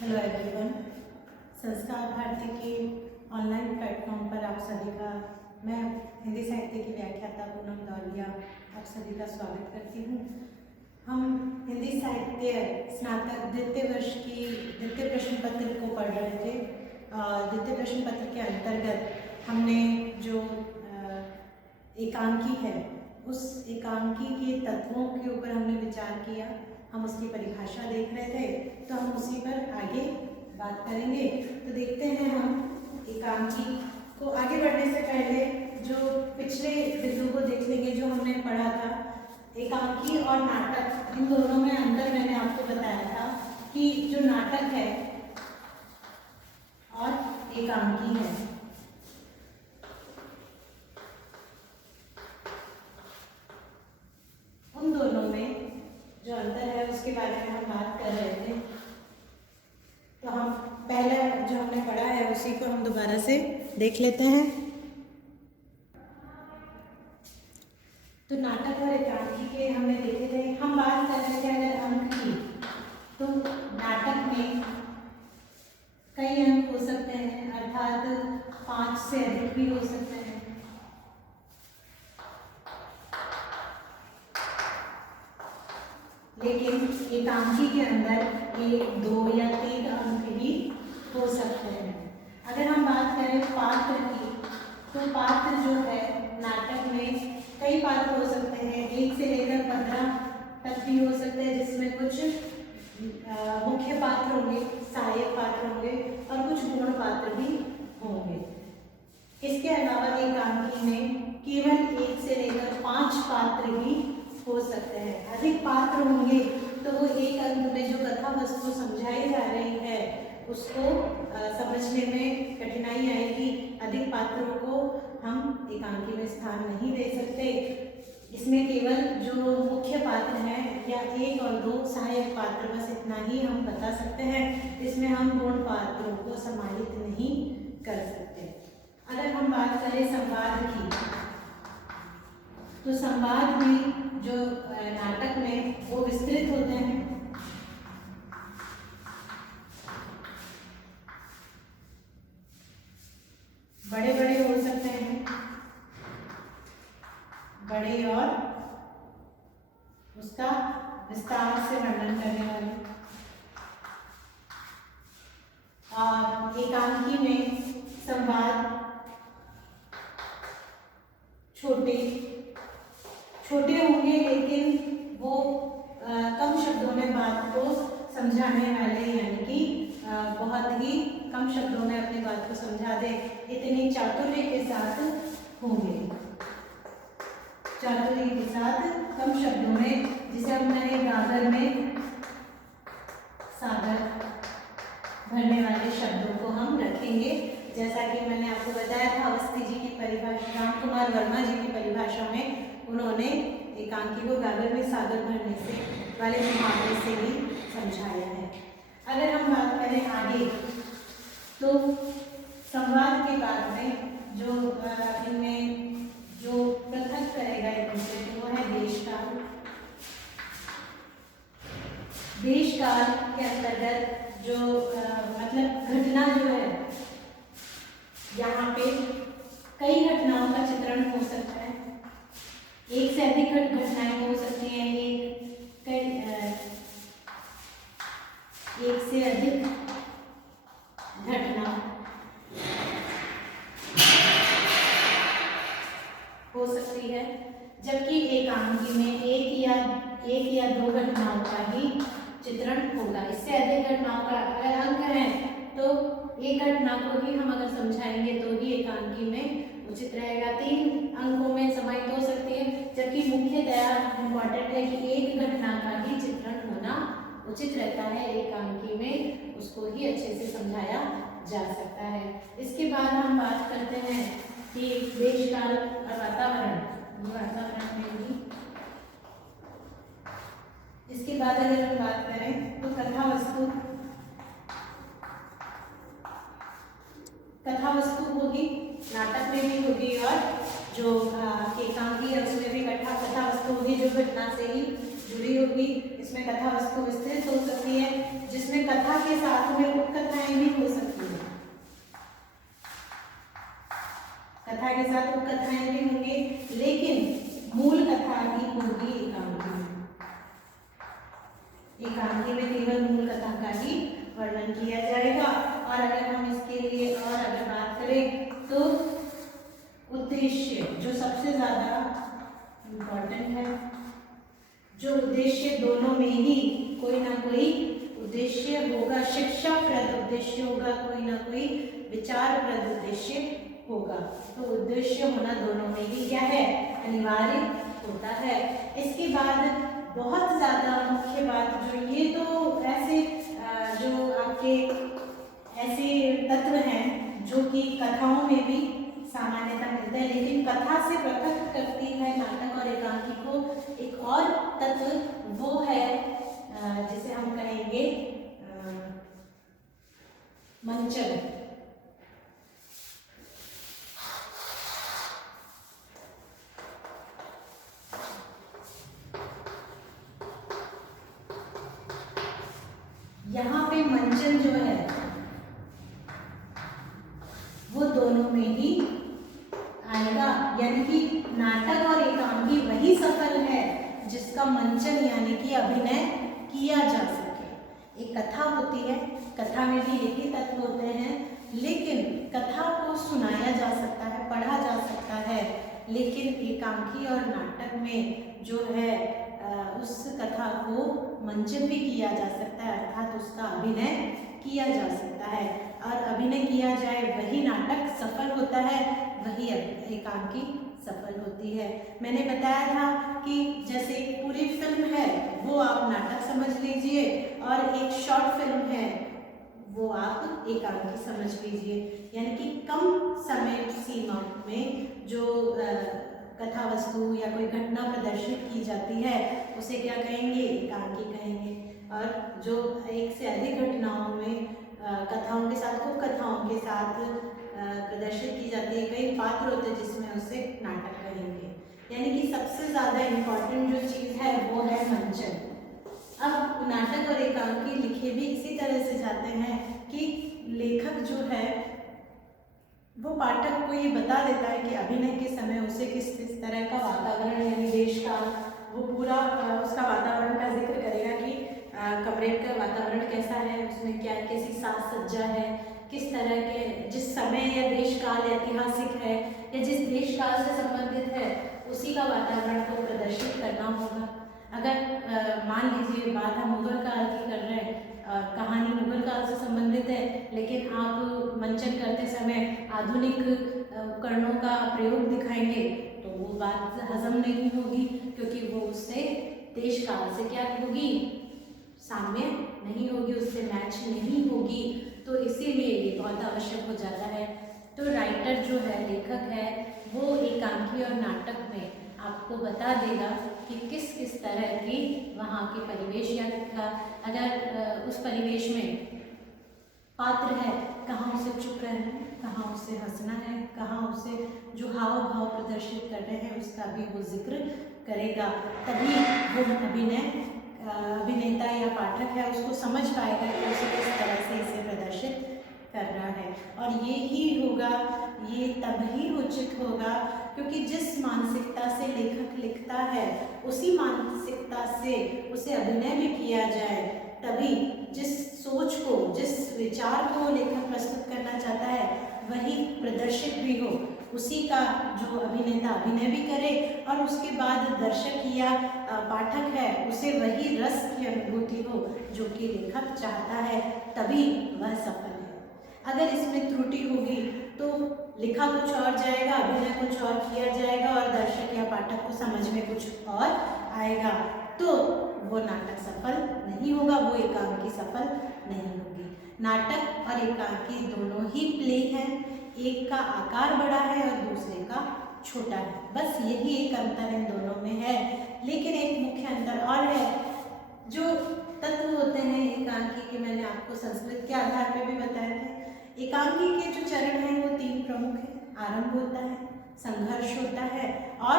Hello everyone. संस्कार भारती के online platform पर आप सभी का मैं हिंदी साहित्य की व्याख्याता पूनम दौलिया आप सभी का स्वागत करती हूँ। हम हिंदी साहित्य स्नातक द्वितीय वर्ष की द्वितीय प्रश्न पत्र को पढ़ रहे थे। द्वितीय प्रश्न पत्र के अंतर्गत हमने जो एकांकी है उस एकांकी के तत्वों के ऊपर हमने विचार किया। हम उसकी परिभाषा देख रहे थे, तो हम उसी पर आगे बात करेंगे। तो देखते हैं हम एकांकी को। आगे बढ़ने से पहले जो पिछले बिंदु को देख लेंगे जो हमने पढ़ा था। एकांकी और नाटक, इन दोनों में अंतर मैंने आपको बताया था कि जो नाटक है और एकांकी है, उन दोनों में जो अंतर है उसके बारे में हम बात कर रहे थे। तो हम पहले जो हमने पढ़ा है उसी को हम दोबारा से देख लेते हैं। तो नाटक और एकांकी के हमने देखे थे। हम बात कर रहे थे अगर अंक की, तो नाटक में कई अंक हो सकते हैं, अर्थात 5 से अधिक भी हो सकते हैं। लेकिन एकांकी के अंदर 1, 2 या 3 अंक ही हो सकते हैं। अगर हम बात करें पात्र की, तो पात्र जो है नाटक में कई पात्र हो सकते हैं, 1 से लेकर 15 तक भी हो सकते हैं, जिसमें कुछ मुख्य पात्र होंगे, सहायक पात्र होंगे और कुछ गौण पात्र भी होंगे। इसके अलावा एकांकी में केवल 1 से लेकर 5 पात्र ही हो सकते हैं। अधिक पात्र होंगे तो वो एक अंक में जो कथा वस्तु समझाई जा रही है उसको समझने में कठिनाई आएगी। अधिक पात्रों को हम एकांकी में स्थान नहीं दे सकते। इसमें केवल जो मुख्य पात्र हैं या 1 और 2 सहायक पात्र, बस इतना ही हम बता सकते हैं। इसमें हम गौण पात्रों को सम्मानित नहीं कर सकते। अगर हम बात करें संवाद की, तो संवाद भी जो नाटक में वो विस्तृत होते हैं। बड़े बड़े हो सकते हैं, बड़े और उसका विस्तार से वर्णन करने वाले। और एकांकी में संवाद छोटे होंगे, लेकिन वो कम शब्दों में बात को समझाने वाले, यानी कि बहुत ही कम शब्दों में अपनी बात को समझा दे, इतनी चातुर्य के साथ होंगे। चातुर्य के साथ कम शब्दों में, जिसे हम मैंने गागर में सागर भरने वाले शब्दों को हम रखेंगे। जैसा कि मैंने आपको बताया था, अवस्थी जी की परिभाषा, राम कुमार वर्मा जी की परिभाषा में उन्होंने एकांकी को गागर में सागर भरने से वाले मुहावरे से भी समझाया है। अगर हम बात करें आगे, तो संवाद के बाद में जो इनमें जो पृथक करेगा इनसे, तो वो है देशकाल। देशकाल के अंतर्गत जो मतलब घटना जो है, यहाँ पे कई घटनाओं का चित्रण हो सकता है। 1 से अधिक घटनाएं हो सकती हैं। एक से अधिक घटना हो सकती है, जबकि एकांकी में एक या 2 घटनाओं का ही चित्रण होगा। इससे अधिक घटनाओं का अगर अंक है तो एक घटना को ही हम अगर समझाएंगे तो ही एकांकी में उचित रहेगा। 3 अंकों में समाहित हो सकती है, जबकि मुख्यतया इम्पॉर्टेंट है कि एक घटना का ही चित्रण होना उचित रहता है। एकांकी में उसको ही अच्छे से समझाया जा सकता है। इसके बाद हम बात करते हैं कि देशकाल और वातावरण में भी। इसके बाद अगर हम बात करें तो कथा वस्तु होगी, नाटक में भी होगी, और जो एकांकी है उसमें भी कथा वस्तु होगी जो घटना से ही जुड़ी होगी। इसमें कथा वस्तु विस्तृत हो सकती है, जिसमें कथा के साथ में के साथ उपकथाएं भी होंगे, लेकिन मूल कथा ही होगी एकांकी में। एकांकी में केवल मूल कथा का ही वर्णन किया जाएगा। और अगर हम इसके लिए और अगर बात करें तो उद्देश्य जो सबसे ज्यादा इम्पोर्टेंट है, जो उद्देश्य दोनों में ही कोई ना कोई उद्देश्य होगा, शिक्षाप्रद उद्देश्य होगा, कोई ना कोई विचारप्रद उद्देश्य होगा। तो उद्देश्य होना दोनों में ही क्या है, अनिवार्य होता है। इसके बाद बहुत ज्यादा मुख्य बात जो ये तो ऐसे जो आपके ऐसे तत्व हैं जो कि कथाओं में भी सामान्यतः मिलते हैं, लेकिन कथा से पृथक करती है नाटक और एकांकी को एक और तत्व, वो है जिसे हम कहेंगे मंचन। यहाँ पे मंचन जो है वो दोनों में ही आएगा, यानी कि नाटक और एकांकी वही सफल है जिसका मंचन यानी कि अभिनय किया जा सके। एक कथा होती है, कथा में भी एक ही तत्व होते हैं, लेकिन कथा को सुनाया जा सकता है, पढ़ा जा सकता है, लेकिन एकांकी और नाटक में जो है उस कथा को मंचन भी किया जा सकता है, अर्थात उसका अभिनय किया जा सकता है। और अभिनय किया जाए वही नाटक सफल होता है, वही एकांकी सफल होती है। मैंने बताया था कि जैसे एक पूरी फिल्म है वो आप नाटक समझ लीजिए, और एक शॉर्ट फिल्म है वो आप एकांकी समझ लीजिए। यानी कि कम समय सीमा में जो कथा वस्तु या कोई घटना प्रदर्शित की जाती है उसे क्या कहेंगे, एकांकी कहेंगे। और जो एक से अधिक घटनाओं में कथाओं के साथ उपकथाओं के साथ प्रदर्शित की जाती है, कई पात्र होते हैं जिसमें उसे नाटक कहेंगे। यानी कि सबसे ज़्यादा इम्पोर्टेंट जो चीज़ है वो है मंचन। अब नाटक और एकांकी लिखे भी इसी तरह से जाते हैं कि लेखक जो है वो पाठक को ये बता देता है कि अभिनय के समय उसे किस किस तरह का वातावरण यानी देश का वो पूरा उसका वातावरण का जिक्र करेगा कि कमरे का वातावरण कैसा है, उसमें क्या कैसी साज सज्जा है, किस तरह के जिस समय या देश काल ऐतिहासिक है या जिस देश काल से संबंधित है उसी का वातावरण को प्रदर्शित करना होगा। अगर मान लीजिए बात हम मुगल काल की कर रहे हैं, कहानी मुगल काल से संबंधित है, लेकिन आप मंचन करते समय आधुनिक उपकरणों का प्रयोग दिखाएंगे तो वो बात हजम नहीं होगी, क्योंकि वो उससे देश काल से क्या होगी, साम्य नहीं होगी, उससे मैच नहीं होगी। तो इसीलिए ये बहुत आवश्यक हो जाता है। तो राइटर जो है, लेखक है, वो एकांकी और नाटक में आपको बता देगा कि किस किस तरह की वहाँ के परिवेश या अगर उस परिवेश में पात्र है, कहाँ उसे चुप रहना है, कहाँ उसे हंसना है, कहाँ उसे जो हाव भाव प्रदर्शित कर रहे हैं उसका भी वो जिक्र करेगा। तभी वो अभिनेता या पाठक है उसको समझ पाएगा कि उसे किस तरह से इसे प्रदर्शित करना है। और ये ही होगा, ये तभी उचित होगा क्योंकि जिस मानसिकता से लेखक लिखता है उसी मानसिकता से उसे अभिनय भी किया जाए, तभी जिस सोच को, जिस विचार को लेखक प्रस्तुत करना चाहता है वही प्रदर्शित भी हो, उसी का जो अभिनेता अभिनय भी करे और उसके बाद दर्शक या पाठक है उसे वही रस की अनुभूति हो जो कि लेखक चाहता है, तभी वह सफल है। अगर इसमें त्रुटि होगी तो लिखा कुछ और जाएगा, अभिनय कुछ और किया जाएगा और दर्शक या पाठक को समझ में कुछ और आएगा, तो वो नाटक सफल नहीं होगा, वो एकांकी सफल नहीं होगी। नाटक और एकांकी दोनों ही प्ले हैं, एक का आकार बड़ा है और दूसरे का छोटा है, बस यही एक अंतर इन दोनों में है। लेकिन एक मुख्य अंतर और है, जो तत्व होते हैं एकांकी के, मैंने आपको संस्कृत के आधार पर भी बताए थे। एकांकी के जो चरण हैं वो 3 प्रमुख हैं। आरंभ होता है, संघर्ष होता है और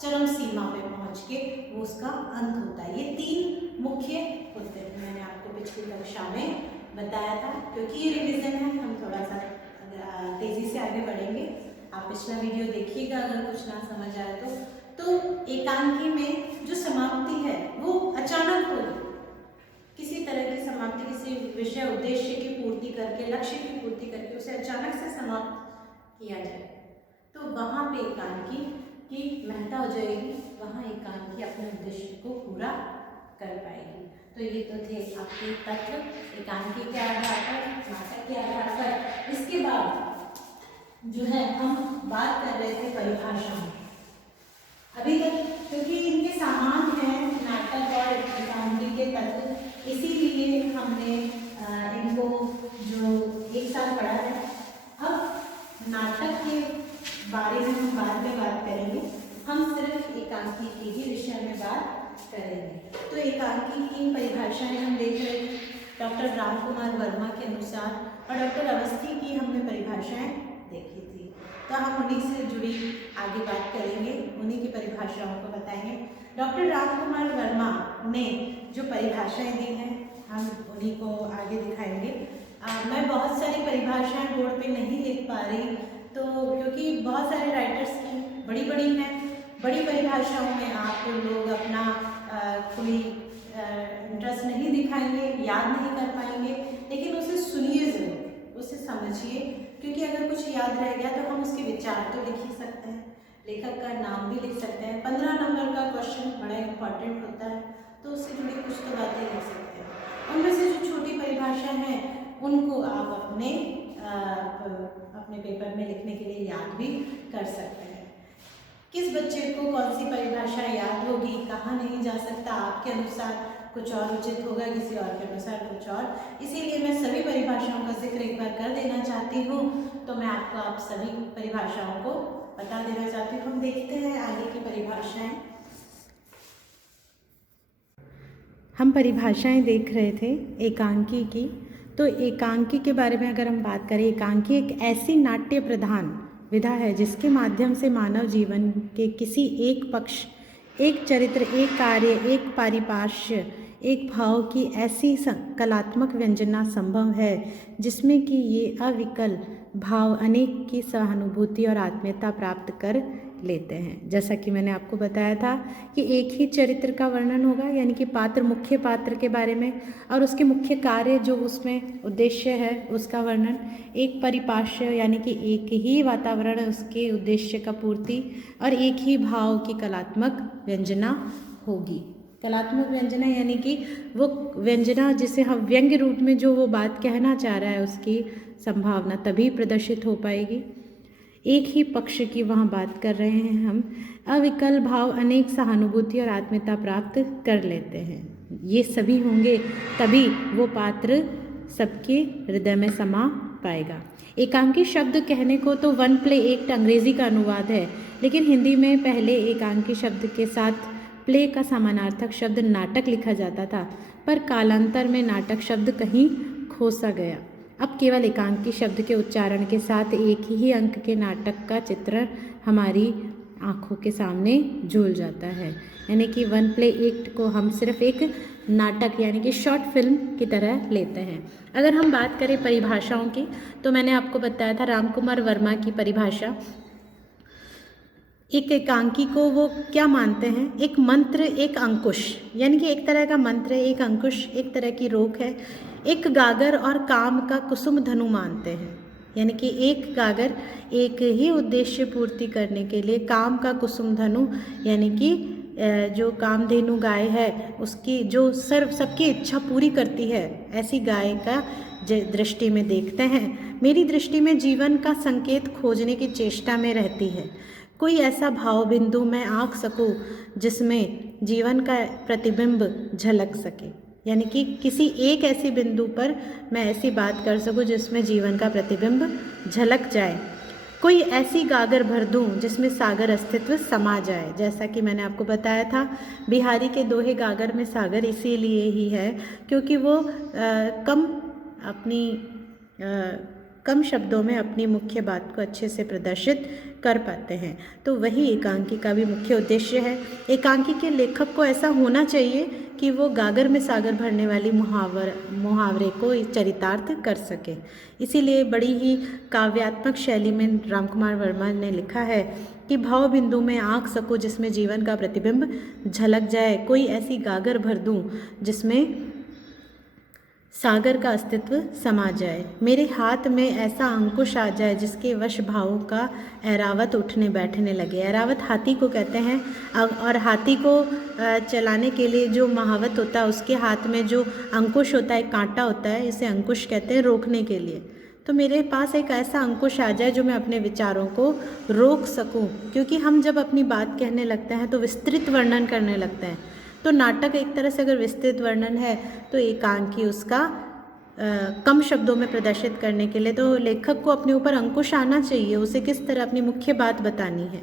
चरम सीमा पे पहुंच के वो उसका अंत होता है। ये 3 मुख्य होते हैं, मैंने आपको पिछली कक्षा में बताया था। क्योंकि ये रिवीजन है, हम थोड़ा सा तेजी से आगे बढ़ेंगे। आप पिछला वीडियो देखिएगा अगर कुछ ना समझ आए तो एकांकी में जो समाप्ति है वो अचानक होगी, किसी तरह की समाप्ति, किसी विषय उद्देश्य की पूर्ति करके, लक्ष्य की पूर्ति करके उसे अचानक से समाप्त किया जाए, तो वहाँ पे एकांकी की महत्ता हो जाएगी, वहाँ एकांकी अपने उद्देश्य को पूरा कर पाएगी। तो ये तो थे आपके तत्व एकांकी के आधार पर, नाटक के आधार पर। इसके बाद जो है हम बात कर रहे थे परिभाषाओं। अभी तक क्योंकि इनके समान हैं नाटक और एकांकी के तत्व, इसीलिए हमने इनको जो एक साथ पढ़ा है। अब नाटक के बारे में हम बाद में बात करेंगे, हम सिर्फ एकांकी के ही विषय में बात करेंगे। तो एकांकी की परिभाषाएं हम देख रहे थे डॉक्टर रामकुमार वर्मा के अनुसार, और डॉक्टर अवस्थी की हमने परिभाषाएं देखी थी। तो हम उन्हीं से जुड़ी आगे बात करेंगे, उन्हीं की परिभाषाओं को बताएंगे। डॉक्टर रामकुमार वर्मा ने जो परिभाषाएं दी हैं हम उन्हीं को आगे दिखाएंगे। मैं बहुत सारी परिभाषाएं बोर्ड पे नहीं लिख पा रही, तो क्योंकि बहुत सारे राइटर्स की बड़ी बड़ी हैं, बड़ी परिभाषाओं में आप लोग अपना कोई इंटरेस्ट नहीं दिखाएंगे, याद नहीं कर पाएंगे, लेकिन उसे सुनिए ज़रूर, उसे समझिए, क्योंकि अगर कुछ याद रह गया तो हम उसके विचार तो लिख ही सकते हैं, लेखक का नाम भी लिख सकते हैं। 15 नंबर का क्वेश्चन बड़ा इम्पॉर्टेंट होता है, तो उससे जुड़ी कुछ तो बातें लिख सकते हैं। उनमें से जो छोटी परिभाषा हैं उनको आप अपने पेपर में लिखने के लिए याद भी कर सकते हैं। किस बच्चे को कौन सी परिभाषा याद होगी, कहाँ नहीं जा सकता, आपके अनुसार कुछ और उचित होगा, किसी और के अनुसार कुछ और, इसीलिए मैं सभी परिभाषाओं का जिक्र एक बार कर देना चाहती हूँ। तो मैं आपको आप सभी परिभाषाओं को बता देना चाहती हूँ। हम देखते हैं आगे की परिभाषाएं। हम परिभाषाएं देख रहे थे एकांकी की। तो एकांकी के बारे में अगर हम बात करें, एकांकी एक ऐसी नाट्य प्रधान विधा है जिसके माध्यम से मानव जीवन के किसी एक पक्ष, एक चरित्र, एक कार्य, एक पारिपार्श्य, एक भाव की ऐसी कलात्मक व्यंजना संभव है जिसमें कि ये अविकल भाव अनेक की सहानुभूति और आत्मीयता प्राप्त कर लेते हैं। जैसा कि मैंने आपको बताया था कि एक ही चरित्र का वर्णन होगा, यानी कि पात्र, मुख्य पात्र के बारे में, और उसके मुख्य कार्य जो उसमें उद्देश्य है उसका वर्णन, एक परिपार्श्य यानी कि एक ही वातावरण उसके उद्देश्य का पूर्ति, और एक ही भाव की कलात्मक व्यंजना होगी। कलात्मक व्यंजना यानी कि वो व्यंजना जिसे हम व्यंग्य रूप में जो वो बात कहना चाह रहा है उसकी संभावना तभी प्रदर्शित हो पाएगी। एक ही पक्ष की वहाँ बात कर रहे हैं हम। अविकल भाव अनेक सहानुभूति और आत्मीयता प्राप्त कर लेते हैं, ये सभी होंगे तभी वो पात्र सबके हृदय में समा पाएगा। एकांकी शब्द कहने को तो वन प्ले एक्ट अंग्रेजी का अनुवाद है, लेकिन हिंदी में पहले एकांकी शब्द के साथ प्ले का समानार्थक शब्द नाटक लिखा जाता था, पर कालांतर में नाटक शब्द कहीं खो सा गया। अब केवल एकांकी शब्द के उच्चारण के साथ एक ही अंक के नाटक का चित्र हमारी आँखों के सामने झूल जाता है, यानी कि वन प्ले एक्ट को हम सिर्फ एक नाटक यानी कि शॉर्ट फिल्म की तरह लेते हैं। अगर हम बात करें परिभाषाओं की, तो मैंने आपको बताया था रामकुमार वर्मा की परिभाषा। एक एकांकी को वो क्या मानते हैं, एक मंत्र, एक अंकुश, यानी कि एक तरह का मंत्र है, एक अंकुश एक तरह की रोक है, एक गागर और काम का कुसुम धनु मानते हैं, यानी कि एक गागर एक ही उद्देश्य पूर्ति करने के लिए काम का कुसुम धनु, यानी कि जो कामधेनु गाय है उसकी जो सबकी इच्छा पूरी करती है, ऐसी गाय का दृष्टि में देखते हैं। मेरी दृष्टि में जीवन का संकेत खोजने की चेष्टा में रहती है, कोई ऐसा भाव बिंदु मैं आँक सकूँ जिसमें जीवन का प्रतिबिंब झलक सके, यानी कि किसी एक ऐसी बिंदु पर मैं ऐसी बात कर सकूँ जिसमें जीवन का प्रतिबिंब झलक जाए। कोई ऐसी गागर भर दूँ जिसमें सागर अस्तित्व समा जाए। जैसा कि मैंने आपको बताया था, बिहारी के दोहे गागर में सागर इसीलिए ही है क्योंकि वो कम अपनी कम शब्दों में अपनी मुख्य बात को अच्छे से प्रदर्शित कर पाते हैं। तो वही एकांकी का भी मुख्य उद्देश्य है। एकांकी के लेखक को ऐसा होना चाहिए कि वो गागर में सागर भरने वाली मुहावरे को चरितार्थ कर सके। इसीलिए बड़ी ही काव्यात्मक शैली में रामकुमार वर्मा ने लिखा है कि भाव बिंदु में आँख सको जिसमें जीवन का प्रतिबिंब झलक जाए, कोई ऐसी गागर भर दूं जिसमें सागर का अस्तित्व समा जाए, मेरे हाथ में ऐसा अंकुश आ जाए जिसके वश भावों का ऐरावत उठने बैठने लगे। ऐरावत हाथी को कहते हैं, और हाथी को चलाने के लिए जो महावत होता है उसके हाथ में जो अंकुश होता है, कांटा होता है, इसे अंकुश कहते हैं रोकने के लिए। तो मेरे पास एक ऐसा अंकुश आ जाए जो मैं अपने विचारों को रोक सकूं, क्योंकि हम जब अपनी बात कहने लगते हैं तो विस्तृत वर्णन करने लगते हैं। तो नाटक एक तरह से अगर विस्तृत वर्णन है तो एकांकी उसका कम शब्दों में प्रदर्शित करने के लिए तो लेखक को अपने ऊपर अंकुश आना चाहिए, उसे किस तरह अपनी मुख्य बात बतानी है।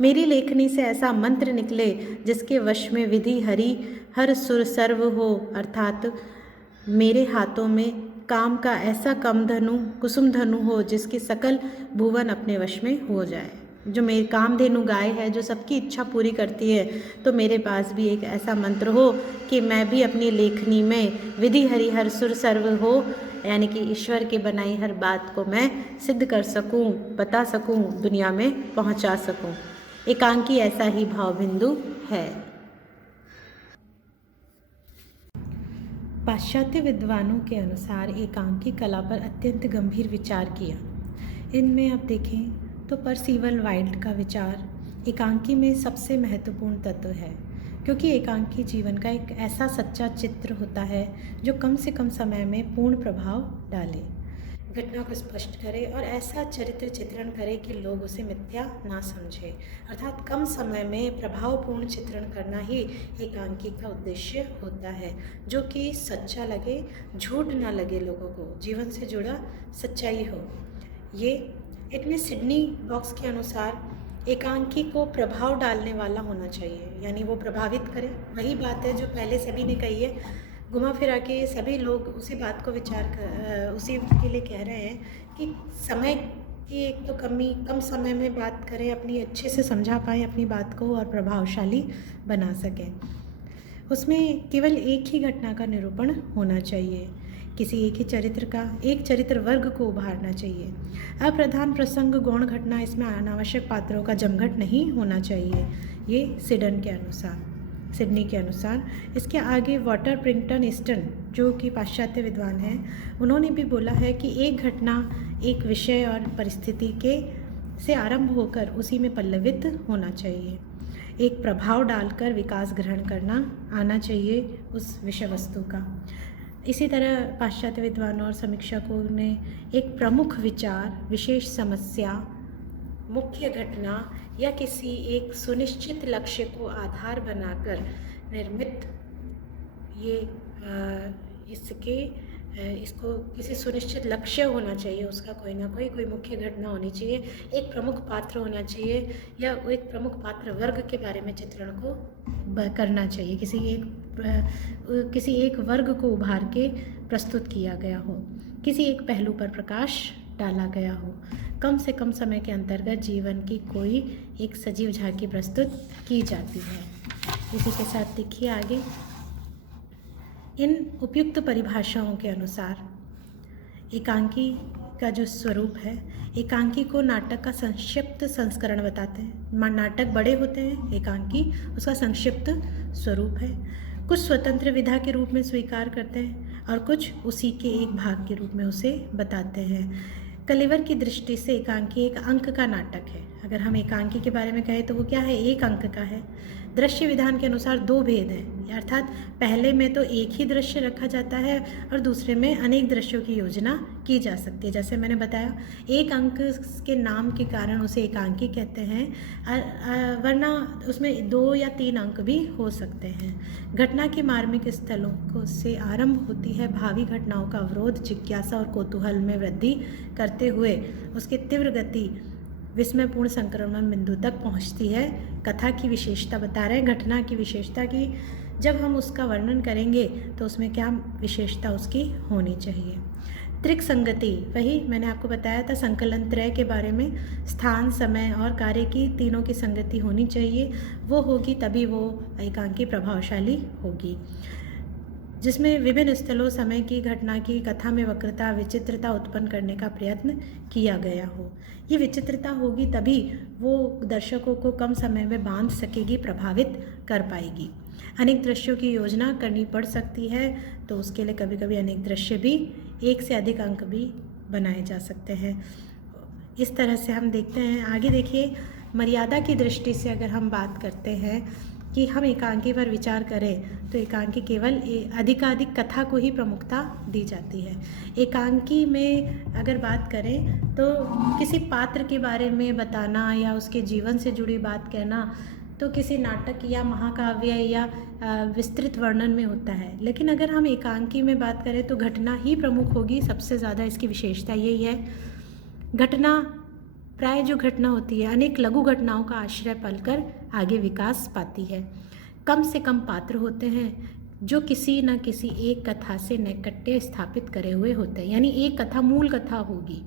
मेरी लेखनी से ऐसा मंत्र निकले जिसके वश में विधि हरि हर सुर सर्व हो, अर्थात मेरे हाथों में काम का ऐसा कुसुम धनु हो जिसकी सकल भुवन अपने वश में हो जाए। जो मेरी कामधेनु गाय है, जो सबकी इच्छा पूरी करती है, तो मेरे पास भी एक ऐसा मंत्र हो कि मैं भी अपनी लेखनी में विधि हरि हर सुर सर्व हो, यानी कि ईश्वर की बनाई हर बात को मैं सिद्ध कर सकूं, बता सकूं, दुनिया में पहुंचा सकूं। एकांकी ऐसा ही भाव बिंदु है। पाश्चात्य विद्वानों के अनुसार एकांकी कला पर अत्यंत गंभीर विचार किया। इनमें आप देखें तो परसीवल वाइल्ड का विचार एकांकी में सबसे महत्वपूर्ण तत्व है, क्योंकि एकांकी जीवन का एक ऐसा सच्चा चित्र होता है जो कम से कम समय में पूर्ण प्रभाव डाले, घटना को स्पष्ट करे और ऐसा चरित्र चित्रण करे कि लोग उसे मिथ्या ना समझे। अर्थात कम समय में प्रभावपूर्ण चित्रण करना ही एकांकी का उद्देश्य होता है, जो कि सच्चा लगे, झूठ ना लगे, लोगों को जीवन से जुड़ा सच्चाई हो। ये इनमें सिडनी बॉक्स के अनुसार एकांकी को प्रभाव डालने वाला होना चाहिए, यानी वो प्रभावित करे। वही बात है जो पहले सभी ने कही है, घुमा फिरा के सभी लोग उसी बात को उसी के लिए कह रहे हैं कि समय की एक तो कम समय में बात करें, अपनी अच्छे से समझा पाएँ अपनी बात को और प्रभावशाली बना सकें। उसमें केवल एक ही घटना का निरूपण होना चाहिए, किसी एक ही चरित्र का, एक चरित्र वर्ग को उभारना चाहिए। अप्रधान प्रसंग गौण घटना, इसमें अनावश्यक पात्रों का जमघट नहीं होना चाहिए, ये सिडनी के अनुसार। इसके आगे वाटर प्रिंगटन ईस्टन, जो कि पाश्चात्य विद्वान हैं, उन्होंने भी बोला है कि एक घटना एक विषय और परिस्थिति से आरंभ होकर उसी में पल्लवित होना चाहिए, एक प्रभाव डालकर विकास ग्रहण करना आना चाहिए उस विषय वस्तु का। इसी तरह पाश्चात्य विद्वानों और समीक्षकों ने एक प्रमुख विचार, विशेष समस्या, मुख्य घटना या किसी एक सुनिश्चित लक्ष्य को आधार बनाकर निर्मित इसको किसी सुनिश्चित लक्ष्य होना चाहिए, उसका कोई ना कोई मुख्य घटना होनी चाहिए, एक प्रमुख पात्र होना चाहिए या एक प्रमुख पात्र वर्ग के बारे में चित्रण को करना चाहिए, किसी एक वर्ग को उभार के प्रस्तुत किया गया हो, किसी एक पहलू पर प्रकाश डाला गया हो, कम से कम समय के अंतर्गत जीवन की कोई एक सजीव झांकी प्रस्तुत की जाती है। इसी के साथ देखिए आगे, इन उपयुक्त परिभाषाओं के अनुसार एकांकी का जो स्वरूप है, एकांकी को नाटक का संक्षिप्त संस्करण बताते हैं। नाटक बड़े होते हैं, एकांकी उसका संक्षिप्त स्वरूप है। कुछ स्वतंत्र विधा के रूप में स्वीकार करते हैं और कुछ उसी के एक भाग के रूप में उसे बताते हैं। कलिवर की दृष्टि से एकांकी एक अंक का नाटक है। अगर हम एकांकी के बारे में कहें तो वो क्या है, एक अंक का है। दृश्य विधान के अनुसार दो भेद हैं, अर्थात पहले में तो एक ही दृश्य रखा जाता है और दूसरे में अनेक दृश्यों की योजना की जा सकती है। जैसे मैंने बताया, एक अंक के नाम के कारण उसे एकांकी कहते हैं, वरना उसमें 2 या 3 अंक भी हो सकते हैं। घटना के मार्मिक स्थलों से आरंभ होती है, भावी घटनाओं का अवरोध, जिज्ञासा और कौतूहल में वृद्धि करते हुए उसकी तीव्र गति विस्मयपूर्ण संक्रमण बिंदु तक पहुंचती है। कथा की विशेषता बता रहे हैं, घटना की विशेषता की जब हम उसका वर्णन करेंगे तो उसमें क्या विशेषता उसकी होनी चाहिए। त्रिक संगति, वही मैंने आपको बताया था संकलन त्रय के बारे में, स्थान, समय और कार्य की तीनों की संगति होनी चाहिए। वो होगी तभी वो एकांकी प्रभावशाली होगी, जिसमें विभिन्न स्थलों, समय की, घटना की, कथा में वक्रता, विचित्रता उत्पन्न करने का प्रयत्न किया गया हो। ये विचित्रता होगी तभी वो दर्शकों को कम समय में बांध सकेगी, प्रभावित कर पाएगी। अनेक दृश्यों की योजना करनी पड़ सकती है, तो उसके लिए कभी कभी अनेक दृश्य भी, एक से अधिक अंक भी बनाए जा सकते हैं। इस तरह से हम देखते हैं। आगे देखिए, मर्यादा की दृष्टि से अगर हम बात करते हैं कि हम एकांकी पर विचार करें, तो एकांकी केवल अधिकाधिक कथा को ही प्रमुखता दी जाती है। एकांकी में अगर बात करें तो किसी पात्र के बारे में बताना या उसके जीवन से जुड़ी बात कहना तो किसी नाटक या महाकाव्य या विस्तृत वर्णन में होता है, लेकिन अगर हम एकांकी में बात करें तो घटना ही प्रमुख होगी। सबसे ज़्यादा इसकी विशेषता यही है। घटना, प्राय जो घटना होती है अनेक लघु घटनाओं का आश्रय पालकर आगे विकास पाती है। कम से कम पात्र होते हैं जो किसी न किसी एक कथा से नैकट्य स्थापित करे हुए होते हैं, यानी एक कथा मूल कथा होगी।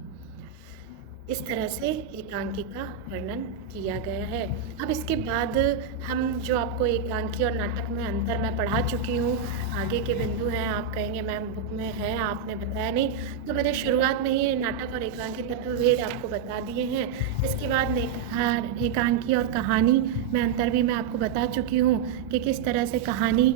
इस तरह से एकांकी का वर्णन किया गया है। अब इसके बाद हम जो आपको एकांकी और नाटक में अंतर मैं पढ़ा चुकी हूँ, आगे के बिंदु हैं। आप कहेंगे मैम बुक में है, आपने बताया नहीं, तो मैंने शुरुआत में ही नाटक और एकांकी तत्वभेद आपको बता दिए हैं। इसके बाद एकांकी और कहानी में अंतर भी मैं आपको बता चुकी हूँ कि किस तरह से कहानी,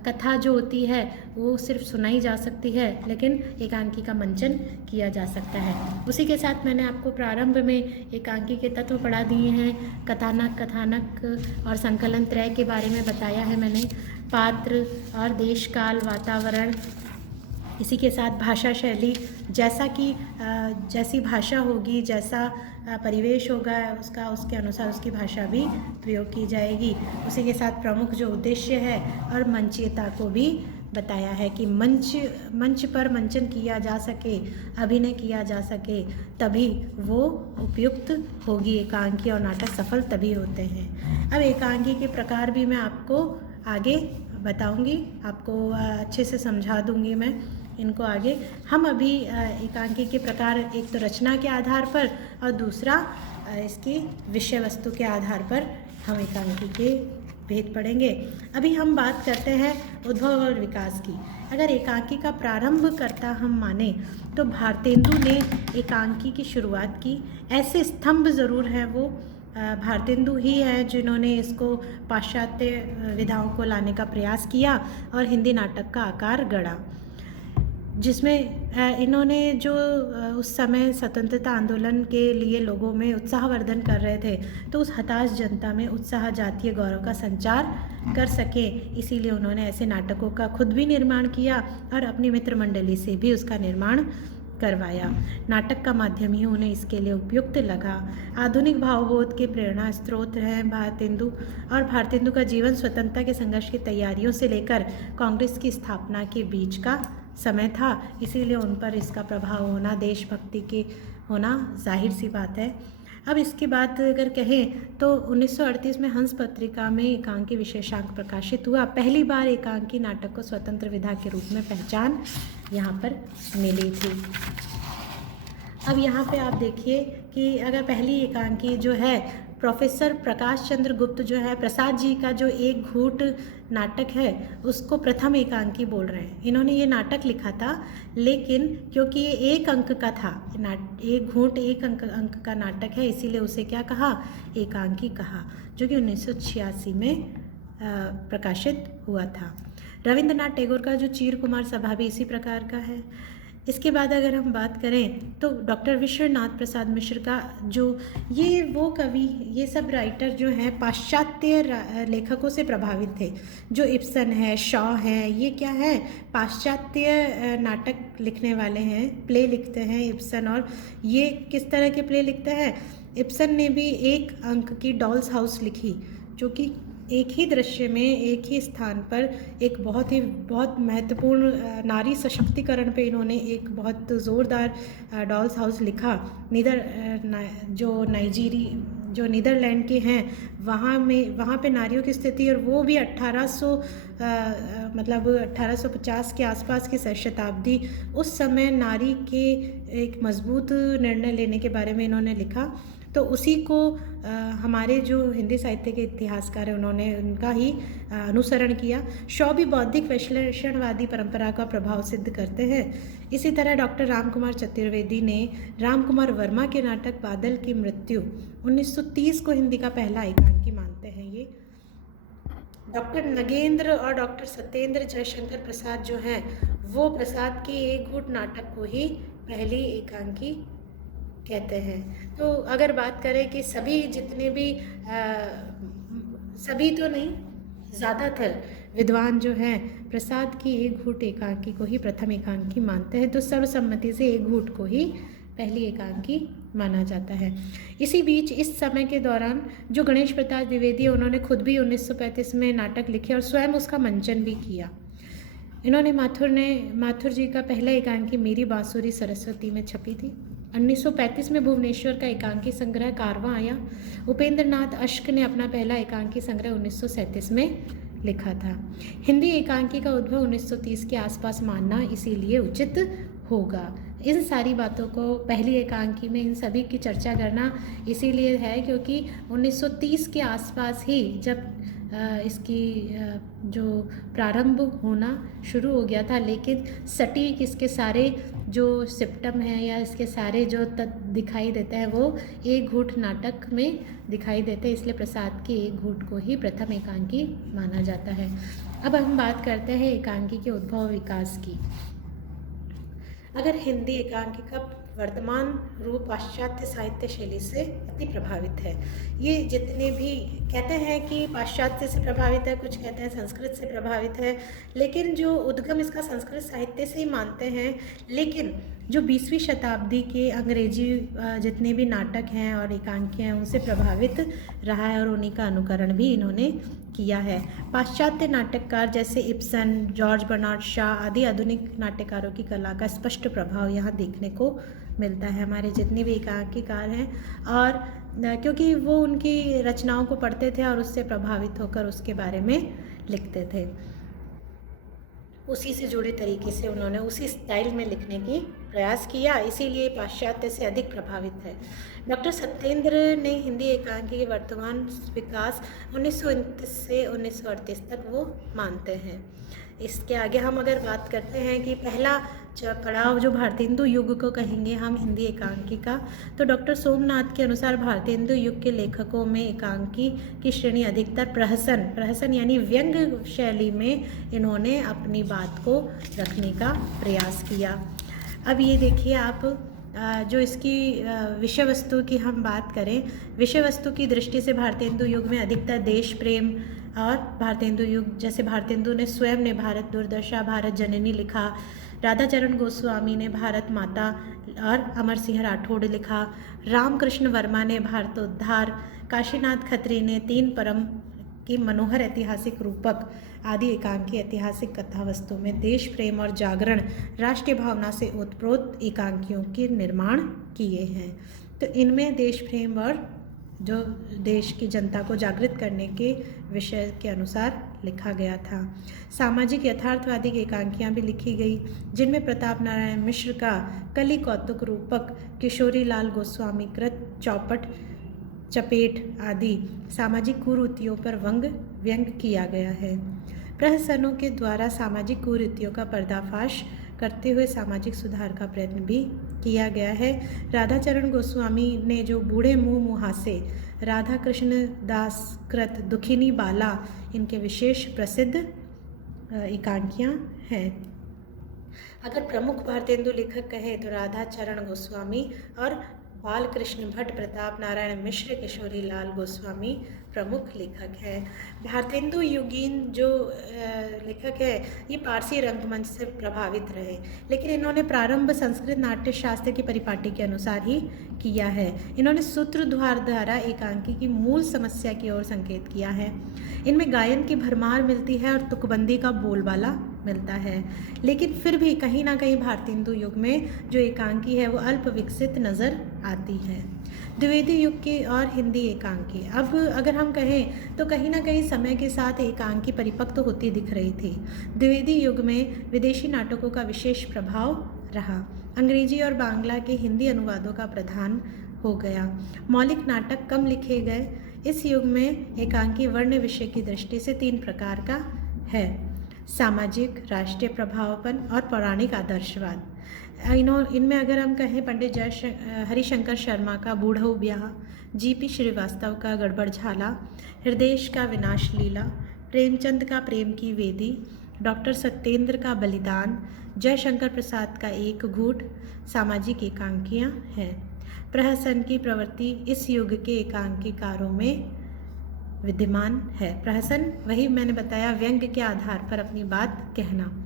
कथा जो होती है वो सिर्फ सुनाई जा सकती है, लेकिन एकांकी का मंचन किया जा सकता है। उसी के साथ मैंने आपको प्रारंभ में एकांकी के तत्व पढ़ा दिए हैं। कथानक और संकलन त्रय के बारे में बताया है मैंने। पात्र और देश काल, वातावरण, इसी के साथ भाषा शैली, जैसी भाषा होगी, जैसा परिवेश होगा उसके अनुसार उसकी भाषा भी प्रयोग की जाएगी। उसी के साथ प्रमुख जो उद्देश्य है और मंचीयता को भी बताया है कि मंच पर मंचन किया जा सके, अभिनय किया जा सके, तभी वो उपयुक्त होगी। एकांकी और नाटक सफल तभी होते हैं। अब एकांकी के प्रकार भी मैं आपको आगे बताऊंगी, आपको अच्छे से समझा दूंगी मैं इनको आगे। हम अभी एकांकी के प्रकार, एक तो रचना के आधार पर और दूसरा इसकी विषय वस्तु के आधार पर हम एकांकी के भेद पढ़ेंगे। अभी हम बात करते हैं उद्भव और विकास की। अगर एकांकी का प्रारंभकर्ता हम माने तो भारतेंदु ने एकांकी की शुरुआत की। ऐसे स्तंभ ज़रूर हैं, वो भारतेंदु ही है जिन्होंने इसको पाश्चात्य विधाओं को लाने का प्रयास किया और हिंदी नाटक का आकार गढ़ा, जिसमें इन्होंने जो उस समय स्वतंत्रता आंदोलन के लिए लोगों में उत्साहवर्धन कर रहे थे, तो उस हताश जनता में उत्साह, जातीय गौरव का संचार कर सके, इसीलिए उन्होंने ऐसे नाटकों का खुद भी निर्माण किया और अपनी मित्र मंडली से भी उसका निर्माण करवाया। नाटक का माध्यम ही उन्हें इसके लिए उपयुक्त लगा। आधुनिक भावबोध के प्रेरणा स्रोत हैं भारतेंदु, और भारतेंदु का जीवन स्वतंत्रता के संघर्ष की तैयारियों से लेकर कांग्रेस की स्थापना के बीच का समय था, इसीलिए उन पर इसका प्रभाव होना, देशभक्ति के होना जाहिर सी बात है। अब इसके बाद अगर कहें तो 1938 में हंस पत्रिका में एकांकी विशेषांक प्रकाशित हुआ। पहली बार एकांकी नाटक को स्वतंत्र विधा के रूप में पहचान यहाँ पर मिली थी। अब यहाँ पे आप देखिए कि अगर पहली एकांकी जो है प्रोफेसर प्रकाश चंद्र गुप्त जो है, प्रसाद जी का जो एक घूट नाटक है उसको प्रथम एकांकी बोल रहे हैं। इन्होंने ये नाटक लिखा था, लेकिन क्योंकि ये एक अंक का था, एक घूट एक अंक का नाटक है, इसीलिए उसे क्या कहा, एकांकी कहा, जो कि 1986 में प्रकाशित हुआ था। रविंद्रनाथ टैगोर का जो चीर कुमार सभा भी इसी प्रकार का है। इसके बाद अगर हम बात करें तो डॉक्टर विश्वनाथ प्रसाद मिश्र का जो ये वो कवि, ये सब राइटर जो हैं पाश्चात्य लेखकों से प्रभावित थे। जो इब्सन है, शॉ है, ये क्या है, पाश्चात्य नाटक लिखने वाले हैं, प्ले लिखते हैं इब्सन। और ये किस तरह के प्ले लिखते हैं, इब्सन ने भी एक अंक की डॉल्स हाउस लिखी, जो कि एक ही दृश्य में एक ही स्थान पर एक बहुत महत्वपूर्ण नारी सशक्तिकरण पे इन्होंने एक बहुत ज़ोरदार डॉल्स हाउस लिखा। जो जो नीदरलैंड के हैं वहाँ पे नारियों की स्थिति, और वो भी 1850 के आसपास की शताब्दी, उस समय नारी के एक मजबूत निर्णय लेने के बारे में इन्होंने लिखा। तो उसी को हमारे जो हिंदी साहित्य के इतिहासकार हैं उन्होंने उनका ही अनुसरण किया। शॉ भी बौद्धिक विश्लेषणवादी परंपरा का प्रभाव सिद्ध करते हैं। इसी तरह डॉक्टर रामकुमार चतुर्वेदी ने रामकुमार वर्मा के नाटक बादल की मृत्यु 1930 को हिंदी का पहला एकांकी मानते हैं। ये डॉक्टर नगेंद्र और डॉक्टर सत्येंद्र जयशंकर प्रसाद जो हैं वो प्रसाद के एक घूट नाटक को ही पहली एकांकी कहते हैं। तो अगर बात करें कि सभी जितने भी सभी तो नहीं, ज़्यादातर विद्वान जो हैं प्रसाद की एक घूट एकांकी को ही प्रथम एकांकी मानते हैं। तो सर्वसम्मति से एक घूट को ही पहली एकांकी माना जाता है। इसी बीच इस समय के दौरान जो गणेश प्रसाद द्विवेदी, उन्होंने खुद भी 1935 में नाटक लिखे और स्वयं उसका मंचन भी किया। इन्होंने माथुर जी का पहला एकांकी मेरी बांसुरी सरस्वती में छपी थी। 1935 में भुवनेश्वर का एकांकी संग्रह कारवां आया। उपेंद्र नाथ अश्क ने अपना पहला एकांकी संग्रह 1937 में लिखा था। हिंदी एकांकी का उद्भव 1930 के आसपास मानना इसीलिए उचित होगा। इन सारी बातों को पहली एकांकी में इन सभी की चर्चा करना इसीलिए है क्योंकि 1930 के आसपास ही जब इसकी जो प्रारंभ होना शुरू हो गया था, लेकिन सटीक इसके सारे जो सिम्पटम हैं या इसके सारे जो तत्व दिखाई देते हैं वो एक घूट नाटक में दिखाई देते हैं, इसलिए प्रसाद की एक घूट को ही प्रथम एकांकी माना जाता है। अब हम बात करते हैं एकांकी के उद्भव विकास की। अगर हिंदी एकांकी का वर्तमान रूप पाश्चात्य साहित्य शैली से अति प्रभावित है। ये जितने भी कहते हैं कि पाश्चात्य से प्रभावित है, कुछ कहते हैं संस्कृत से प्रभावित है, लेकिन जो उद्गम इसका संस्कृत साहित्य से ही मानते हैं। लेकिन जो 20वीं शताब्दी के अंग्रेजी जितने भी नाटक हैं और एकांकियाँ हैं उनसे प्रभावित रहा है और उन्हीं का अनुकरण भी इन्होंने किया है। पाश्चात्य नाटककार जैसे इब्सन, जॉर्ज बर्नार्ड शॉ आदि आधुनिक नाट्यकारों की कला का स्पष्ट प्रभाव यहाँ देखने को मिलता है हमारे जितने भी एकांकीकार हैं, और क्योंकि वो उनकी रचनाओं को पढ़ते थे और उससे प्रभावित होकर उसके बारे में लिखते थे। उसी से जुड़े तरीके से उन्होंने उसी स्टाइल में लिखने की प्रयास किया, इसीलिए पाश्चात्य से अधिक प्रभावित है। डॉक्टर सत्येंद्र ने हिंदी एकांकी के वर्तमान विकास 1929 से 1938 तक वो मानते हैं। इसके आगे हम अगर बात करते हैं कि पहला पड़ाव जो भारतेंदु युग को कहेंगे हम हिंदी एकांकी का, तो डॉक्टर सोमनाथ के अनुसार भारतेंदु युग के लेखकों में एकांकी की श्रेणी अधिकतर प्रहसन यानी व्यंग्य शैली में इन्होंने अपनी बात को रखने का प्रयास किया। अब ये देखिए आप जो इसकी विषय वस्तु की हम बात करें, विषय वस्तु की दृष्टि से भारतेंदु युग में अधिकतर देश प्रेम और भारतेंदु युग, जैसे भारतेंदु ने स्वयं ने भारत दुर्दशा, भारत जननी लिखा, राधाचरण गोस्वामी ने भारत माता और अमर सिंह राठौड़ लिखा, रामकृष्ण वर्मा ने भारतोद्धार, काशीनाथ खत्री ने तीन परम की मनोहर ऐतिहासिक रूपक आदि एकांकी ऐतिहासिक कथा वस्तु में देश प्रेम और जागरण, राष्ट्रीय भावना से ओतप्रोत एकांकियों के निर्माण किए हैं। तो इनमें देश प्रेम और जो देश की जनता को जागृत करने के विषय के अनुसार लिखा गया था। सामाजिक यथार्थवादी एकांकियाँ भी लिखी गई, जिनमें प्रताप नारायण मिश्र का कली कौतुक रूपक, किशोरी लाल गोस्वामी कृत चौपट चपेट आदि सामाजिक कुरीतियों पर व्यंग किया गया है। प्रहसनों के द्वारा सामाजिक कुरीतियों का पर्दाफाश करते हुए सामाजिक सुधार का प्रयत्न भी किया गया है। राधाचरण गोस्वामी ने जो बूढ़े मुँह मुहासे, राधा कृष्ण दास कृत दुखिनी बाला, इनके विशेष प्रसिद्ध एकांकियाँ हैं। अगर प्रमुख भारतेंदु लेखक कहें तो राधाचरण गोस्वामी और बालकृष्ण भट्ट, प्रताप नारायण मिश्र, किशोरी लाल गोस्वामी प्रमुख लेखक हैं। भारतेंदु युगीन जो लेखक है ये पारसी रंगमंच से प्रभावित रहे, लेकिन इन्होंने प्रारंभ संस्कृत नाट्य शास्त्र की परिपाटी के अनुसार ही किया है। इन्होंने सूत्रधार द्वारा एकांकी की मूल समस्या की ओर संकेत किया है। इनमें गायन की भरमार मिलती है और तुकबंदी का बोलबाला मिलता है, लेकिन फिर भी कहीं ना कहीं भारतेंदु युग में जो एकांकी है वो अल्प विकसित नज़र आती है। द्विवेदी युग के और हिंदी एकांकी, अब अगर हम कहें तो कहीं ना कहीं समय के साथ एकांकी परिपक्व होती दिख रही थी। द्विवेदी युग में विदेशी नाटकों का विशेष प्रभाव रहा, अंग्रेजी और बांग्ला के हिंदी अनुवादों का प्रधान हो गया, मौलिक नाटक कम लिखे गए। इस युग में एकांकी वर्ण विषय की दृष्टि से 3 प्रकार का है: सामाजिक, राष्ट्रीय प्रभावपन और पौराणिक आदर्शवाद। इनमें अगर हम कहें पंडित हरिशंकर शर्मा का बूढ़ऊ ब्याह, जीपी श्रीवास्तव का गड़बड़ झाला, हृदयेश का विनाश लीला, प्रेमचंद का प्रेम की वेदी, डॉक्टर सत्येंद्र का बलिदान, जयशंकर प्रसाद का एक घूट सामाजिक एकांकियाँ हैं। प्रहसन की प्रवृत्ति इस युग के एकांकीकारों में विद्यमान है। प्रहसन वही मैंने बताया, व्यंग्य के आधार पर अपनी बात कहना।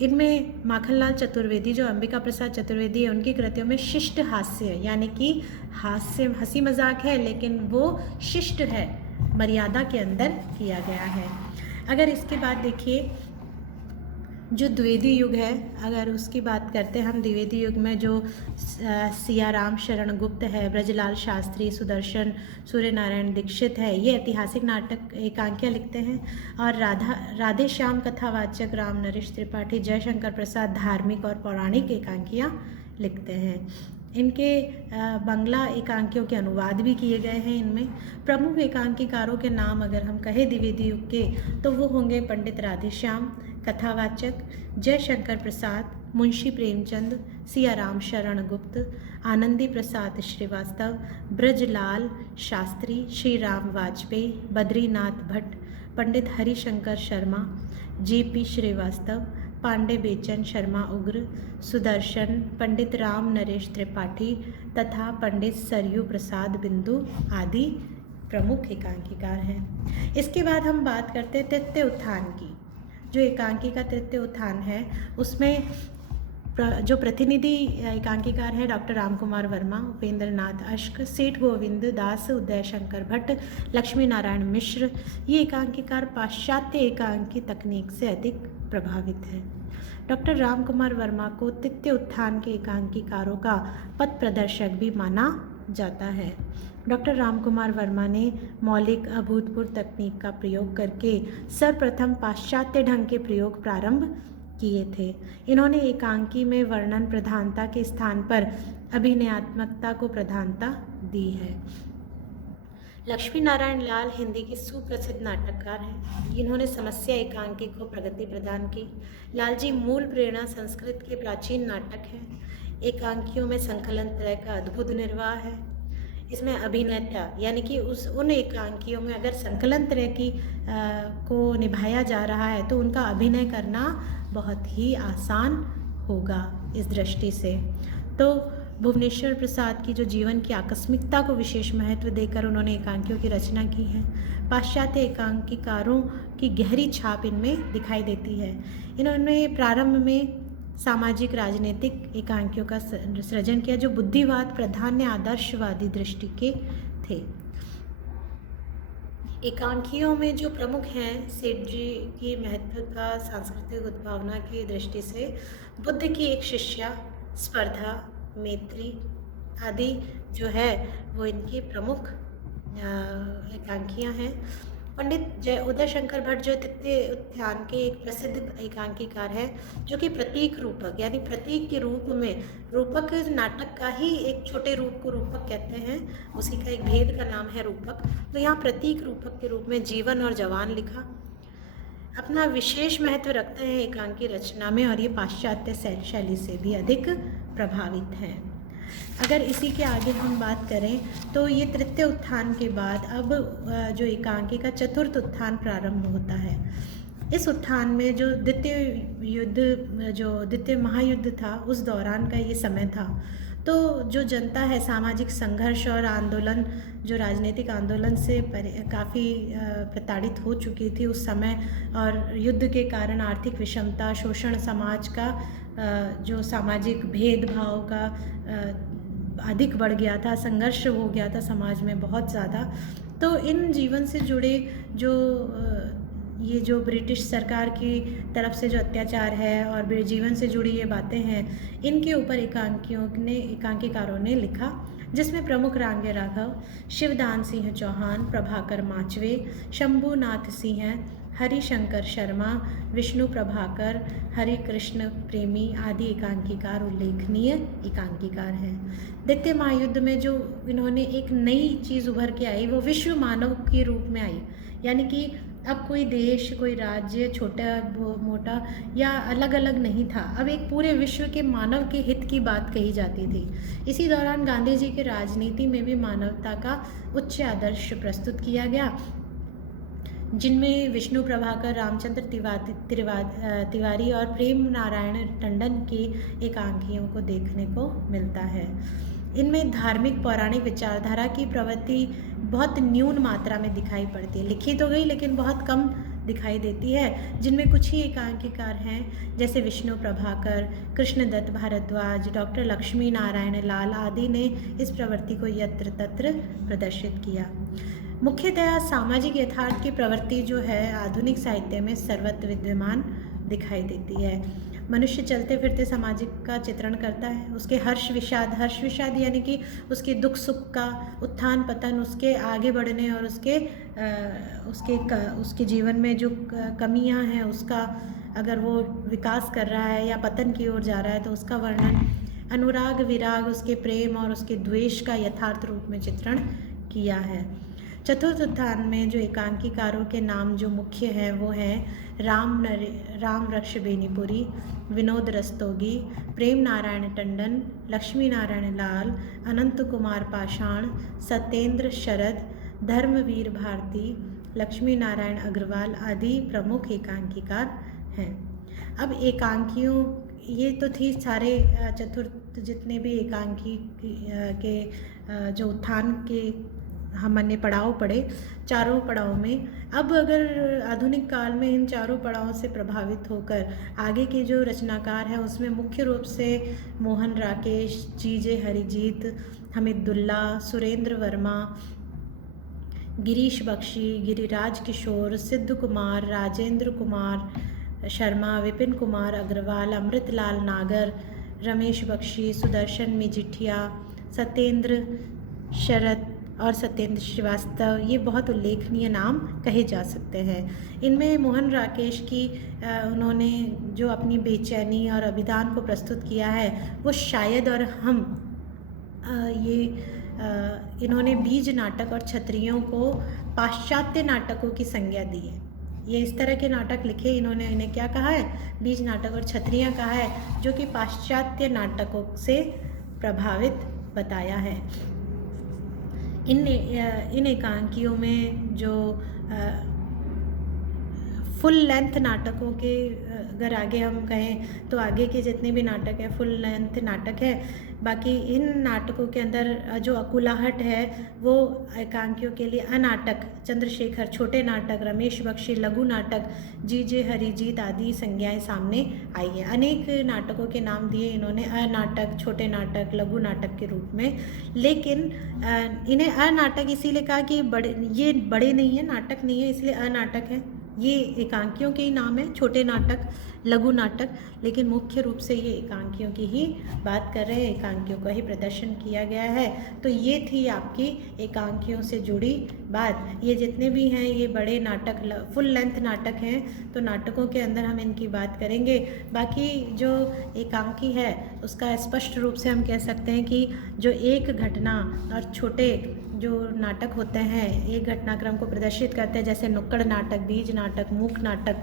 इनमें माखनलाल चतुर्वेदी जो अंबिका प्रसाद चतुर्वेदी है, उनकी कृतियों में शिष्ट हास्य यानी कि हास्य हंसी मजाक है, लेकिन वो शिष्ट है, मर्यादा के अंदर किया गया है। अगर इसके बाद देखिए जो द्विवेदी युग है, अगर उसकी बात करते हैं हम, द्विवेदी युग में जो सियाराम शरण गुप्त है, ब्रजलाल शास्त्री, सुदर्शन सूर्यनारायण दीक्षित है, ये ऐतिहासिक नाटक एकांकियाँ लिखते हैं। और राधे श्याम कथावाचक राम नरेश त्रिपाठी, जयशंकर प्रसाद धार्मिक और पौराणिक एकांकियाँ लिखते हैं। इनके बंगला एकांकियों के अनुवाद भी किए गए हैं। इनमें प्रमुख एकांकीकारों के नाम अगर हम कहें द्विवेदी युग के, तो वो होंगे पंडित राधेश्याम कथावाचक, जयशंकर प्रसाद, मुंशी प्रेमचंद, सियाराम शरण गुप्त, आनंदी प्रसाद श्रीवास्तव, ब्रजलाल शास्त्री, श्री राम वाजपेयी, बद्रीनाथ भट्ट, पंडित हरिशंकर शर्मा, जीपी श्रीवास्तव, पांडे बेचन शर्मा उग्र, सुदर्शन, पंडित राम नरेश त्रिपाठी तथा पंडित सरयू प्रसाद बिंदु आदि प्रमुख एकांकीकार हैं। इसके बाद हम बात करते हैं तृतीय उत्थान की। जो एकांकी का तृतीय उत्थान है उसमें जो प्रतिनिधि एकांकीकार है डॉक्टर राम कुमार वर्मा, उपेंद्र नाथ अश्क, सेठ गोविंद दास, उदय शंकर भट्ट, लक्ष्मी नारायण मिश्र। ये एकांकीकार पाश्चात्य एकांकी तकनीक से अधिक प्रभावित है। डॉक्टर राम कुमार वर्मा को तृतीय उत्थान के एकांकीकारों का पथ प्रदर्शक भी माना जाता है। डॉक्टर राम कुमार वर्मा ने मौलिक अभूतपूर्व तकनीक का प्रयोग करके सर्वप्रथम पाश्चात्य ढंग के प्रयोग प्रारंभ किए थे। इन्होंने एकांकी में वर्णन प्रधानता के स्थान पर अभिनयात्मकता को प्रधानता दी है। लक्ष्मी नारायण लाल हिंदी के सुप्रसिद्ध नाटककार हैं। इन्होंने समस्या एकांकी को प्रगति प्रदान की। लालजी मूल प्रेरणा संस्कृत के प्राचीन नाटक हैं। एकांकियों में संकलन त्रय का अद्भुत निर्वाह है। इसमें अभिनेता यानी कि उन एकांकियों में अगर संकलन त्रय की को निभाया जा रहा है तो उनका अभिनय करना बहुत ही आसान होगा। इस दृष्टि से तो भुवनेश्वर प्रसाद की जो जीवन की आकस्मिकता को विशेष महत्व देकर उन्होंने एकांकियों की रचना की है। पाश्चात्य एकांकीकारों की गहरी छाप इनमें दिखाई देती है। इन्होंने प्रारंभ में सामाजिक राजनीतिक एकांकियों का सृजन किया जो बुद्धिवाद प्राधान्य आदर्शवादी दृष्टि के थे। एकांकियों में जो प्रमुख हैं सेठ जी की महत्व का सांस्कृतिक उद्भावना की दृष्टि से बुद्ध की एक शिष्या, स्पर्धा, मैत्री आदि जो है वो इनकी प्रमुख एकांकियाँ हैं। पंडित उदय शंकर भट्ट जो तृतीय उत्थान के एक प्रसिद्ध एकांकीकार है, जो कि प्रतीक रूपक यानी प्रतीक के रूप में, रूपक नाटक का ही एक छोटे रूप को रूपक कहते हैं, उसी का एक भेद का नाम है रूपक। तो यहाँ प्रतीक रूपक के रूप में जीवन और जवान लिखा। अपना विशेष महत्व रखते हैं एकांकी रचना में और ये पाश्चात्य शैली से भी अधिक प्रभावित हैं। अगर इसी के आगे हम बात करें तो ये तृतीय उत्थान के बाद अब जो एकांकी का चतुर्थ उत्थान प्रारंभ होता है। इस उत्थान में जो द्वितीय महायुद्ध था उस दौरान का ये समय था। तो जो जनता है सामाजिक संघर्ष और आंदोलन, जो राजनीतिक आंदोलन से काफ़ी प्रताड़ित हो चुकी थी उस समय, और युद्ध के कारण आर्थिक विषमता, शोषण, समाज का जो सामाजिक भेदभाव का अधिक बढ़ गया था, संघर्ष हो गया था समाज में बहुत ज़्यादा। तो इन जीवन से जुड़े जो ये जो ब्रिटिश सरकार की तरफ से जो अत्याचार है और जीवन से जुड़ी ये बातें हैं, इनके ऊपर एकांकीकारों ने लिखा, जिसमें प्रमुख रांगे राघव, शिवदान सिंह चौहान, प्रभाकर माचवे, शंभुनाथ सिंह, हरिशंकर शर्मा, विष्णु प्रभाकर, हरिकृष्ण प्रेमी आदि एकांकीकार उल्लेखनीय एकांकीकार हैं। द्वितीय महायुद्ध में जो इन्होंने एक नई चीज़ उभर के आई, वो विश्व मानव के रूप में आई। यानी कि अब कोई देश, कोई राज्य छोटा मोटा या अलग अलग नहीं था, अब एक पूरे विश्व के मानव के हित की बात कही जाती थी। इसी दौरान गांधी जी की राजनीति में भी मानवता का उच्च आदर्श प्रस्तुत किया गया, जिनमें विष्णु प्रभाकर, रामचंद्र तिवारी और प्रेम नारायण टंडन के एकांकियों को देखने को मिलता है। इनमें धार्मिक पौराणिक विचारधारा की प्रवृत्ति बहुत न्यून मात्रा में दिखाई पड़ती है। लिखी तो गई लेकिन बहुत कम दिखाई देती है, जिनमें कुछ ही एकांकीकार हैं, जैसे विष्णु प्रभाकर, कृष्णदत्त भारद्वाज, डॉक्टर लक्ष्मी नारायण लाल आदि ने इस प्रवृत्ति को यत्र तत्र प्रदर्शित किया। मुख्यतः सामाजिक यथार्थ की प्रवृत्ति जो है आधुनिक साहित्य में सर्वत्र विद्यमान दिखाई देती है। मनुष्य चलते फिरते सामाजिक का चित्रण करता है, उसके हर्ष विषाद यानी कि उसके दुख सुख का उत्थान पतन, उसके आगे बढ़ने और उसके जीवन में जो कमियां हैं उसका, अगर वो विकास कर रहा है या पतन की ओर जा रहा है तो उसका वर्णन, अनुराग विराग, उसके प्रेम और उसके द्वेष का यथार्थ रूप में चित्रण किया है। चतुर्थ उत्थान में जो एकांकीकारों के नाम जो मुख्य हैं वो हैं राम रक्ष बेनीपुरी, विनोद रस्तोगी, प्रेम नारायण टंडन, लक्ष्मी नारायण लाल, अनंत कुमार पाषाण, सत्येंद्र शरद, धर्मवीर भारती, लक्ष्मी नारायण अग्रवाल आदि प्रमुख एकांकीकार हैं। अब एकांकियों, ये तो थी सारे चतुर्थ जितने भी एकांकी के जो उत्थान के हमने पड़ाव पढ़े, चारों पड़ाव में। अब अगर आधुनिक काल में इन चारों पड़ावों से प्रभावित होकर आगे के जो रचनाकार हैं उसमें मुख्य रूप से मोहन राकेश, जी.जे. हरिजीत, हमीदुल्ला, सुरेंद्र वर्मा, गिरीश बख्शी, गिरिराज किशोर, सिद्ध कुमार, राजेंद्र कुमार शर्मा, विपिन कुमार अग्रवाल, अमृतलाल नागर, रमेश बख्शी, सुदर्शन मिजिठिया, सत्येंद्र शरद और सत्येंद्र श्रीवास्तव, ये बहुत उल्लेखनीय नाम कहे जा सकते हैं। इनमें मोहन राकेश की उन्होंने जो अपनी बेचैनी और अभिधान को प्रस्तुत किया है वो शायद और हम इन्होंने बीज नाटक और क्षत्रियों को पाश्चात्य नाटकों की संज्ञा दी है। ये इस तरह के नाटक लिखे इन्होंने, इन्हें क्या कहा है, बीज नाटक और क्षत्रियाँ कहा है, जो कि पाश्चात्य नाटकों से प्रभावित बताया है। इन एकांकियों में जो फुल लेंथ नाटकों के, अगर आगे हम कहें तो आगे के जितने भी नाटक हैं फुल लेंथ नाटक है। बाकी इन नाटकों के अंदर जो अकुलाहट है वो एकांकियों के लिए अनाटक, चंद्रशेखर छोटे नाटक, रमेश बख्शी लघु नाटक, जी.जे. हरिजीत आदि संज्ञाएं सामने आई हैं। अनेक नाटकों के नाम दिए इन्होंने अनाटक, छोटे नाटक, लघु नाटक के रूप में, लेकिन इन्हें अनाटक इसीलिए कहा कि ये बड़े नहीं है, नाटक नहीं है, इसलिए अनाटक है। ये एकांकियों के ही नाम है, छोटे नाटक, लघु नाटक, लेकिन मुख्य रूप से ये एकांकियों की ही बात कर रहे हैं, एकांकियों का ही प्रदर्शन किया गया है। तो ये थी आपकी एकांकियों से जुड़ी बात। ये जितने भी हैं ये बड़े नाटक, फुल लेंथ नाटक हैं, तो नाटकों के अंदर हम इनकी बात करेंगे। बाकी जो एकांकी है उसका स्पष्ट रूप से हम कह सकते हैं कि जो एक घटना और छोटे जो नाटक होते हैं एक घटनाक्रम को प्रदर्शित करते हैं, जैसे नुक्कड़ नाटक, बीज नाटक, मूक नाटक,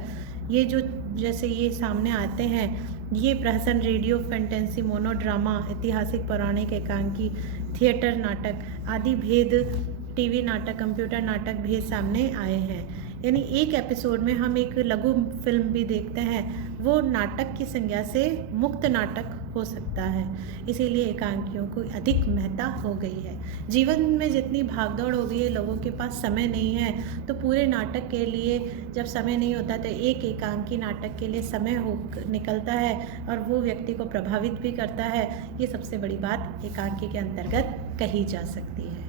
ये जो जैसे ये सामने आते हैं, ये प्रहसन, रेडियो, फैंटेसी, मोनोड्रामा, ऐतिहासिक, पौराणिक, एकांकी, थिएटर नाटक आदि भेद, टीवी नाटक, कंप्यूटर नाटक भेद सामने आए हैं। यानी एक एपिसोड में हम एक लघु फिल्म भी देखते हैं, वो नाटक की संज्ञा से मुक्त नाटक हो सकता है। इसीलिए एकांकियों को अधिक महत्ता हो गई है। जीवन में जितनी भागदौड़ हो गई है, लोगों के पास समय नहीं है, तो पूरे नाटक के लिए जब समय नहीं होता तो एक एकांकी नाटक के लिए समय निकलता है और वो व्यक्ति को प्रभावित भी करता है। ये सबसे बड़ी बात एकांकी के अंतर्गत कही जा सकती है।